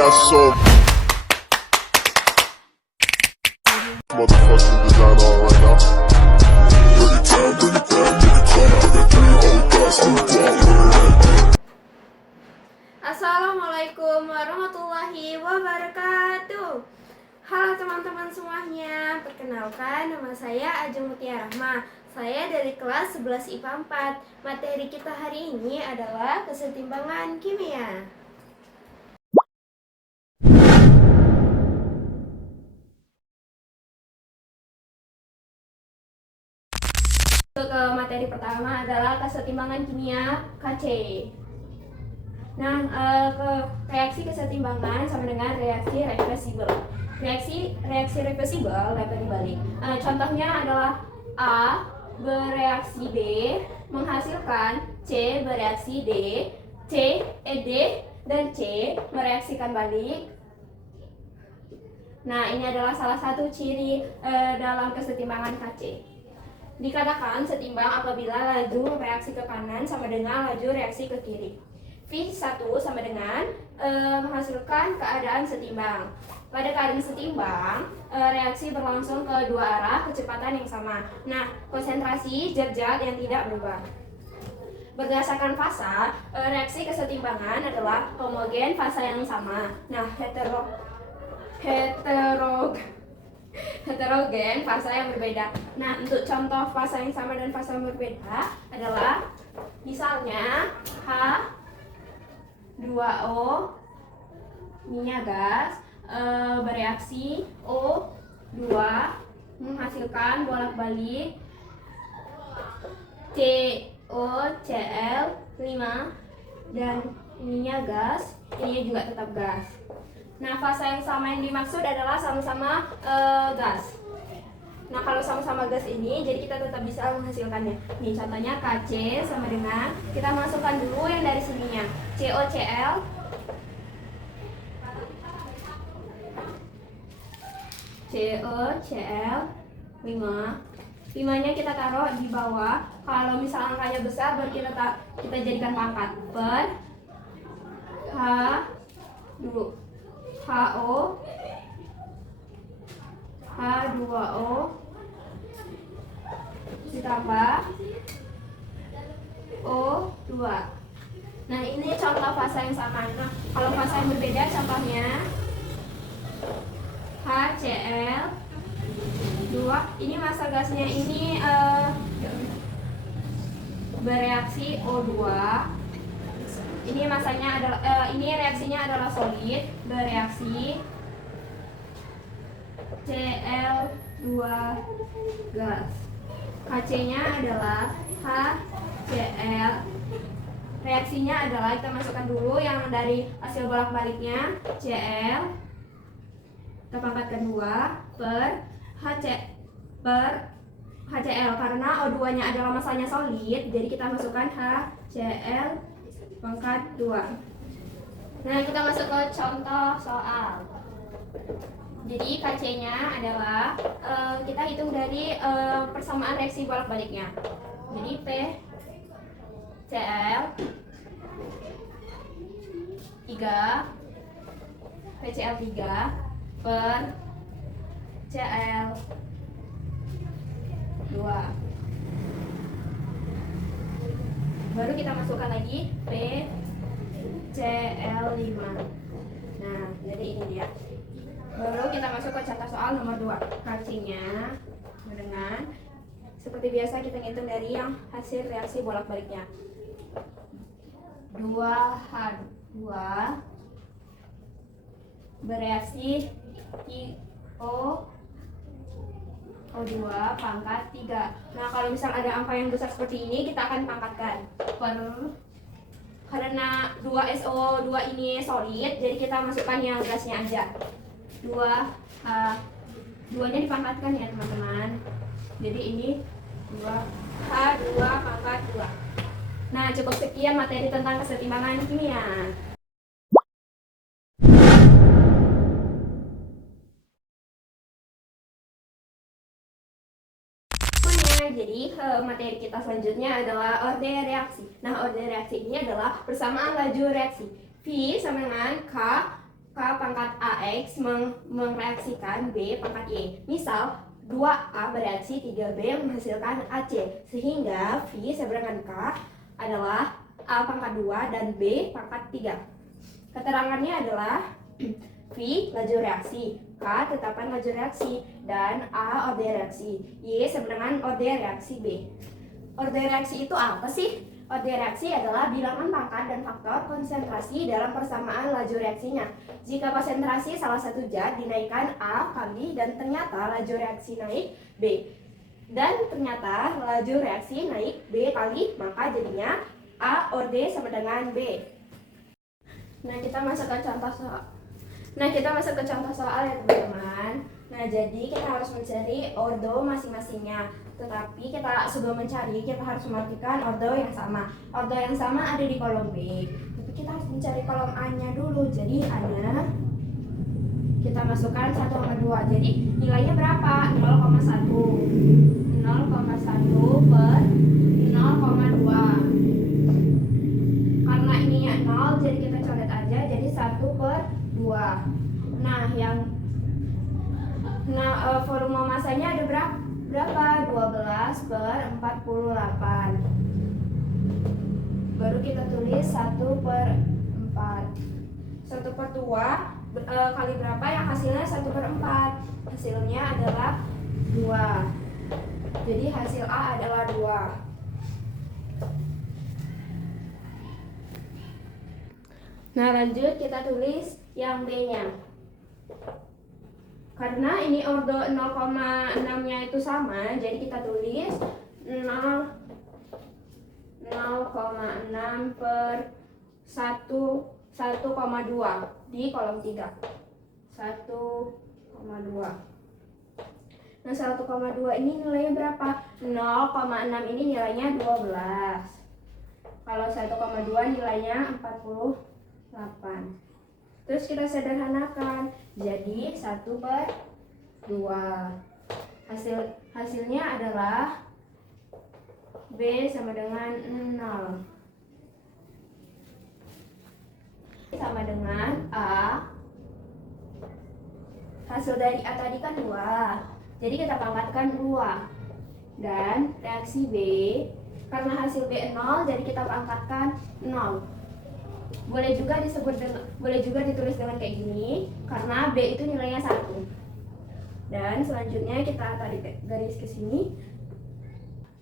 got so motherfucking design on right now. Bring it down, bring it down, bring it down. I got three old thoughts to walk. Assalamualaikum warahmatullahi wabarakatuh. Halo teman-teman semuanya, perkenalkan nama saya Ajeng Mutia Rahma. Saya dari kelas 11 IPA 4. Materi kita hari ini adalah kesetimbangan kimia. Untuk materi pertama adalah kesetimbangan kimia KC. Nah, reaksi kesetimbangan sama dengan reaksi reversibel. Reaksi reversibel dapat dibalik. Contohnya adalah A bereaksi B menghasilkan C bereaksi D, D dan C mereaksikan balik. Nah, ini adalah salah satu ciri dalam kesetimbangan KC. Dikatakan setimbang apabila laju reaksi ke kanan sama dengan laju reaksi ke kiri. V1 sama dengan menghasilkan keadaan setimbang. Pada keadaan setimbang, reaksi berlangsung ke dua arah kecepatan yang sama. Nah, konsentrasi zat-zat yang tidak berubah. Berdasarkan fasa, reaksi kesetimbangan adalah homogen fasa yang sama. Nah, heterogen fasa yang berbeda. Nah, untuk contoh fasa yang sama dan fasa yang berbeda adalah misalnya H2O minyak gas bereaksi O2 menghasilkan bolak-balik COCl5 dan minyak gas ini juga tetap gas. Nah, fasa yang sama yang dimaksud adalah sama-sama gas. Nah, kalau sama-sama gas ini, jadi kita tetap bisa menghasilkannya. Nih, contohnya KC sama dengan, kita masukkan dulu yang dari sininya. COCl COCl5 5-nya kita taruh di bawah. Kalau misal angkanya besar, baru kita jadikan pangkat. Per H dulu HO H2O ditambah O2. Nah, ini contoh fasa yang sama. Nah, kalau fasa yang berbeda contohnya HCl2. Ini massa gasnya ini bereaksi O2. Ini masanya adalah ini reaksinya adalah solid bereaksi Cl2 gas. Kc-nya adalah HCl. Reaksinya adalah kita masukkan dulu yang dari hasil bolak-baliknya Cl kita pangkatkan 2 per HCl karena O2-nya adalah masanya solid, jadi kita masukkan HCl pangkat 2. Nah, kita masuk ke contoh soal. Jadi KC-nya adalah kita hitung dari persamaan reaksi bolak-baliknya. Jadi PCl3 per Cl2. Baru kita masukkan lagi PCl5. Nah, jadi ini dia. Baru kita masuk ke contoh soal nomor 2. KC-nya dengan seperti biasa kita ngitung dari yang hasil reaksi bolak-baliknya. 2H2 bereaksi O2 pangkat 3. Nah, kalau misal ada angka yang besar seperti ini, kita akan pangkatkan. Karena 2SO2 ini solid, jadi kita masukkan yang gasnya aja. 2nya dipangkatkan ya, teman-teman. Jadi ini 2H2 pangkat 2. Nah, cukup sekian materi tentang kesetimbangan kimia. Jadi materi kita selanjutnya adalah orde reaksi. Nah, orde reaksi ini adalah persamaan laju reaksi. V sama dengan K K pangkat AX mereaksikan B pangkat Y. Misal 2A bereaksi 3B menghasilkan AC, sehingga V sama dengan K adalah A pangkat 2 dan B pangkat 3. Keterangannya adalah V laju reaksi, K tetapan laju reaksi, dan A orde reaksi, Y sama dengan orde reaksi B. Orde reaksi itu apa sih? Orde reaksi adalah bilangan pangkat dan faktor konsentrasi dalam persamaan laju reaksinya. Jika konsentrasi salah satu zat dinaikkan A kali dan ternyata laju reaksi naik B, dan ternyata laju reaksi naik B kali, maka jadinya A orde sama dengan B. Nah, kita masuk ke contoh soal ya teman-teman. Nah, jadi kita harus mencari ordo masing-masingnya. Tetapi kita sebelum mencari, kita harus mematikan ordo yang sama. Ordo yang sama ada di kolom B. Tapi kita harus mencari kolom A-nya dulu. Jadi A-nya kita masukkan 1 sama 2. Jadi nilainya berapa? 0,1. 0,1 per 0,2. Karena ininya 0, jadi kita coret aja. Jadi 1 per 2. Volume masanya ada berapa? 12 per 48. Baru kita tulis 1 per 4. 1 per 2 kali berapa yang hasilnya 1 per 4? Hasilnya adalah 2. Jadi hasil A adalah 2. Nah, lanjut kita tulis yang B-nya. Karena ini ordo 0,6-nya itu sama, jadi kita tulis 0,6 per 1,2 di kolom 3. 1,2. Nah, 1,2 ini nilainya berapa? 0,6 ini nilainya 12. Kalau 1,2 nilainya 48. Terus kita sederhanakan, jadi 1 per 2. Hasilnya adalah B sama dengan 0. Sama dengan A. Hasil dari A tadi kan 2. Jadi kita pangkatkan 2. Dan reaksi B, karena hasil B 0, jadi kita pangkatkan 0. Boleh juga ditulis dengan kayak gini, karena B itu nilainya 1. Dan selanjutnya kita tarik garis ke sini.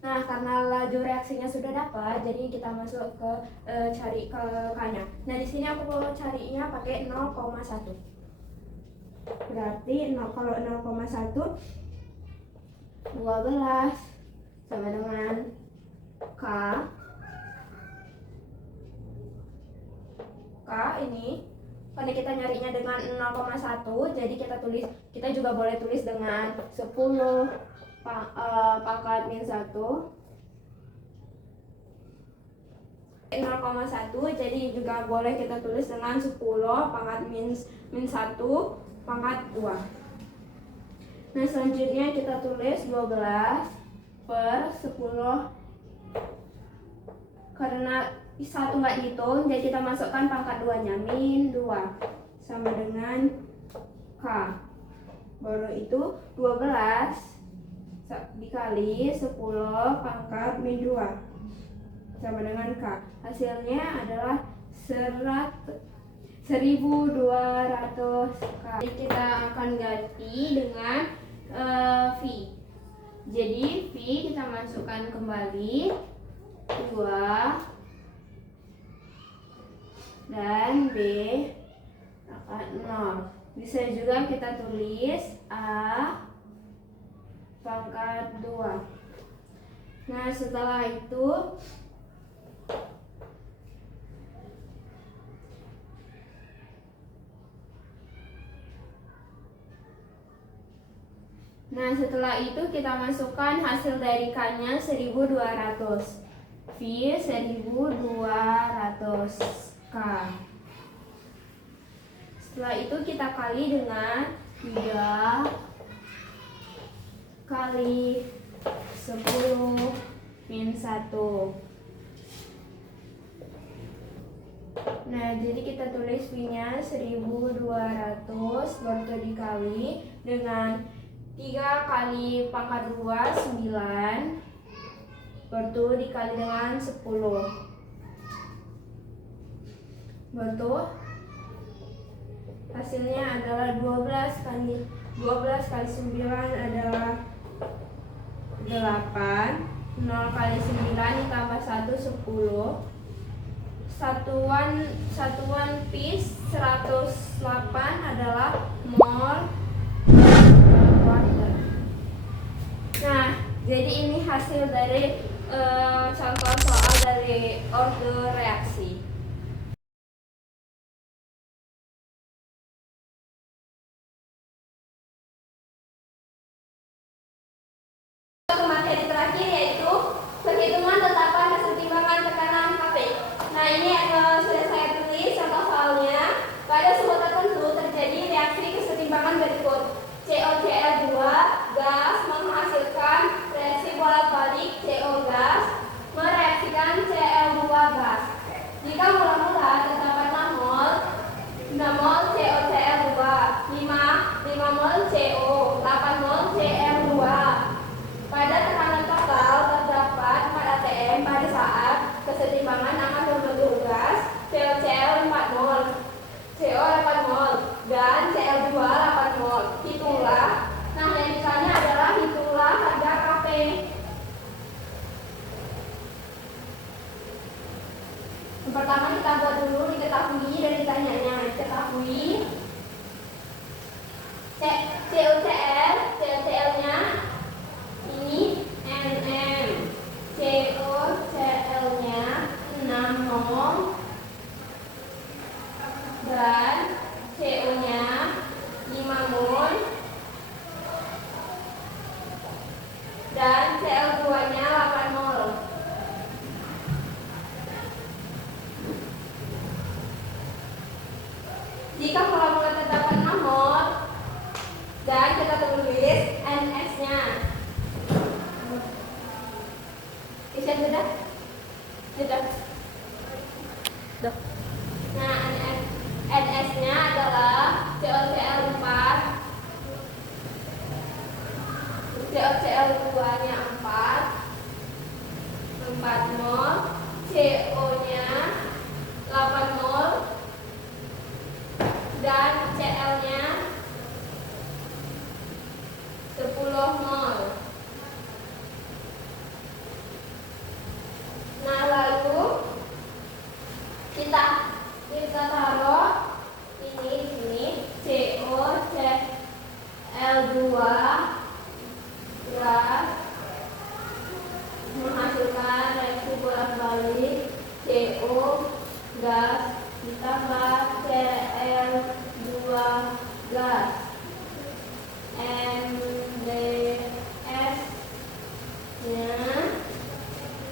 Nah, karena laju reaksinya sudah dapat, jadi kita masuk ke cari ke K-nya. Nah, di sini aku mau carinya pakai 0,1. Berarti kalau 0,1 12 sama dengan K ini, karena kita nyarinya dengan 0,1, jadi kita juga boleh tulis dengan 10 pangkat min 1. 0,1, jadi juga boleh kita tulis dengan 10 pangkat min 1 pangkat 2. Nah, selanjutnya kita tulis 12 per 10. Karena 1 nggak dihitung, jadi kita masukkan pangkat 2-nya, min 2 sama dengan K. Baru itu 12 dikali 10 pangkat min 2 sama dengan K. Hasilnya adalah 1200 K. Jadi kita akan ganti dengan V. Jadi V kita masukkan kembali 2 dan B akan 0. Bisa juga kita tulis A pangkat 2. Nah, setelah itu kita masukkan hasil dari K-nya 1200. V 1200 K. Setelah itu kita kali dengan 3 kali 10 min 1. Nah, jadi kita tulis V-nya 1200 bertu dikali dengan 3 kali pangkat 2, 9 bertu dikali dengan 10 bertu hasilnya adalah 12 kali 9 adalah 8, 0 kali 9 ditambah 1, 10. Satuan pis 108 adalah mol per quarter. Nah, jadi ini hasil dari contoh soal dari order reaksi. Materi terakhir yaitu perhitungan tetapan kesetimbangan tekanan Kp. Nah, ini sudah saya tulis contoh soalnya. Pada suhu tertentu terjadi reaksi kesetimbangan berikut. COCl2 gas menghasilkan reaksi bolak-balik CO gas mereaksikan Cl2 gas. Jika mula-mula terdapat 6 mol COCl2, 5 mol CO, 8 mol Cl2. Pada tekanan total terdapat 4 atm pada saat kesetimbangan akan membentuk gas COCl 4 mol, CO 8 mol, dan Cl2 8 mol. Hitunglah. Nah, yang ditanya adalah hitunglah harga Kp. Yang pertama kita buat dulu diketahui dan ditanyanya. Diketahui COCl-nya ini NM, COCl-nya 6 mol dan CO-nya 5 mol dan Cl2-nya 8 mol. Jika mula-mula terdapat 6 mol dan kita tulis NS-nya. Bisa sudah? Sudah. Nah, NS-nya adalah COCl4, COCl2-nya 4 mol, CO-nya 8 mol, dan Cl-nya 10 mol. Nah, lalu kita taruh ini di sini COCl2 gas menghasilkan reaksi bolak-balik CO gas ditambah Cl2 gas. NDS-nya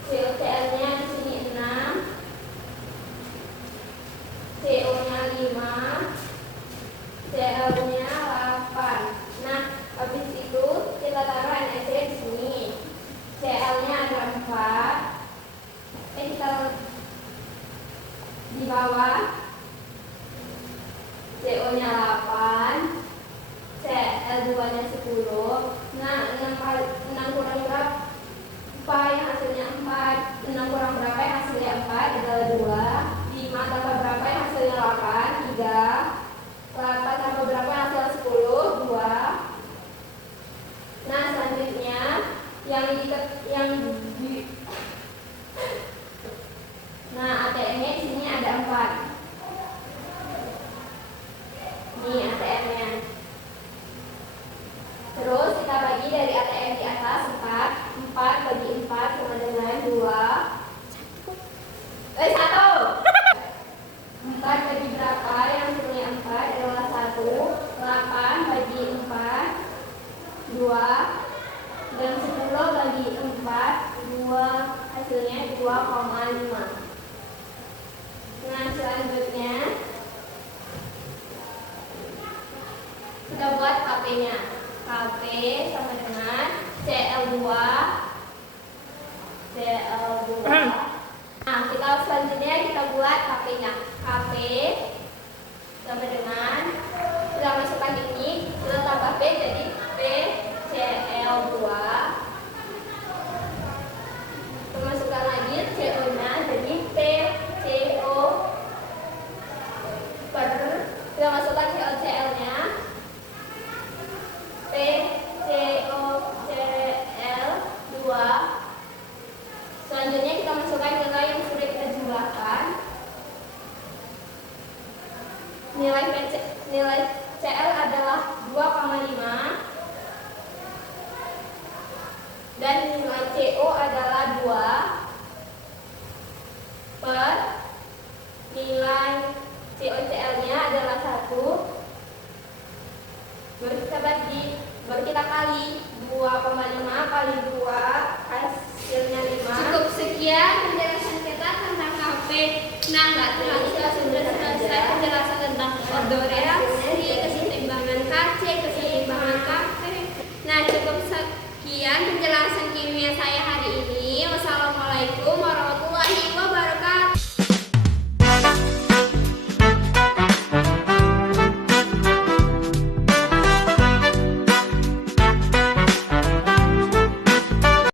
COCl-nya di sini 6, CO-nya 5, Cl-nya 8. Nah, habis itu kita taruh NaC di sini. Cl-nya ada 4. Kita di bawah CO-nya 8, Cl2-nya 10. Nah, 6 kurang berapa yang hasilnya 4? 6 kurang berapa yang hasilnya 4 adalah 2. 5 tambah berapa yang hasilnya 8? 3. 8 tambah berapa yang hasilnya 10? 2. Nah, selanjutnya nah, ATM-nya di sini ada 4. Ini ATM-nya. Terus kita bagi dari ATM di atas 4. 4 bagi 4 sama dengan 2. 1. 4 bagi berapa yang hasilnya 4 adalah 1. 8 bagi 4 2. Dan 10 bagi 4 2, hasilnya 2,5. Nah, selanjutnya kita buat Kp-nya. Kp sama dengan Cl2. Nah, kita selanjutnya kita buat Kp-nya. Kp nilai CL adalah 2,5 dan nilai CO adalah 2 per nilai COCL-nya adalah 1. Baru kita kali 2,5 kali 2 hasilnya 5. Cukup sekian penjelasan kita tentang KP. Nah, nggak terlalu sudah selesai penjelasan tentang ordo reaksi.